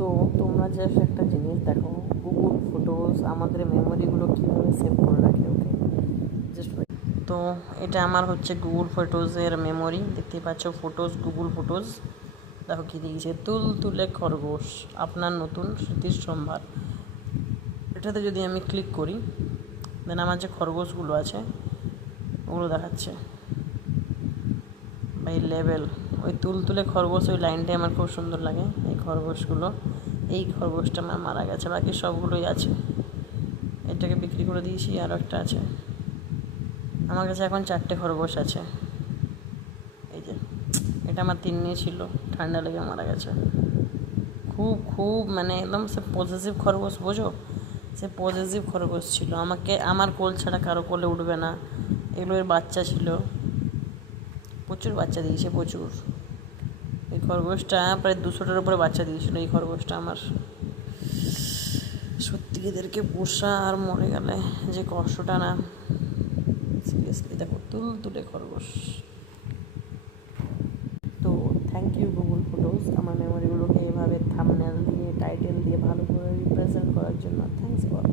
তো তোমরা জাস্ট একটা জিনিস দেখো, গুগল ফটোজ আমাদের মেমোরিগুলো কীভাবে সেভ করে রাখে। ওকে, জাস্ট তো এটা আমার হচ্ছে গুগল ফটোজের মেমোরি। দেখতেই পাচ্ছ ফটোজ, গুগল ফটোজ। দেখো কী দিয়েছে, তুলে খরগোশ আপনার নতুন স্মৃতির সম্ভার। এটাতে যদি আমি ক্লিক করি, দেন আমার যে খরগোশগুলো আছে ওগুলো দেখাচ্ছে। বাই লেভেল, ওই তুলে খরগোশ, ওই লাইনটাই আমার খুব সুন্দর লাগে। এই খরগোশগুলো, এই খরগোশটা আমার মারা গেছে, বাকি সবগুলোই আছে। এটাকে বিক্রি করে দিয়েছি, আরও একটা আছে। আমার কাছে এখন 4টে খরগোশ আছে। এই যে এটা আমার 3 ছিল, ঠান্ডা লেগে মারা গেছে। খুব মানে একদম সে পজেসিভ খরগোশ, বোঝো, সে পজেসিভ খরগোশ ছিল। আমার কোল ছাড়া কারো কোলে উঠবে না। এগুলো এর বাচ্চা ছিল, প্রচুর বাচ্চা দিয়েছে, প্রচুর। এই খরগোশটা প্রায় 200টার উপরে বাচ্চা দিয়েছিল। এই খরগোশটা আমার, সত্যি এদেরকে পোষা আর মরে গেলে যে কষ্টটা না, সিরিয়াসলি। দেখো তুলে খরগোশ। তো থ্যাংক ইউ গুগল ফটোজ, আমার মেমোরিগুলোকে এভাবে থাম্বনেল দিয়ে, টাইটেল দিয়ে ভালো করে রিপ্রেজেন্ট করার জন্য। Thanks for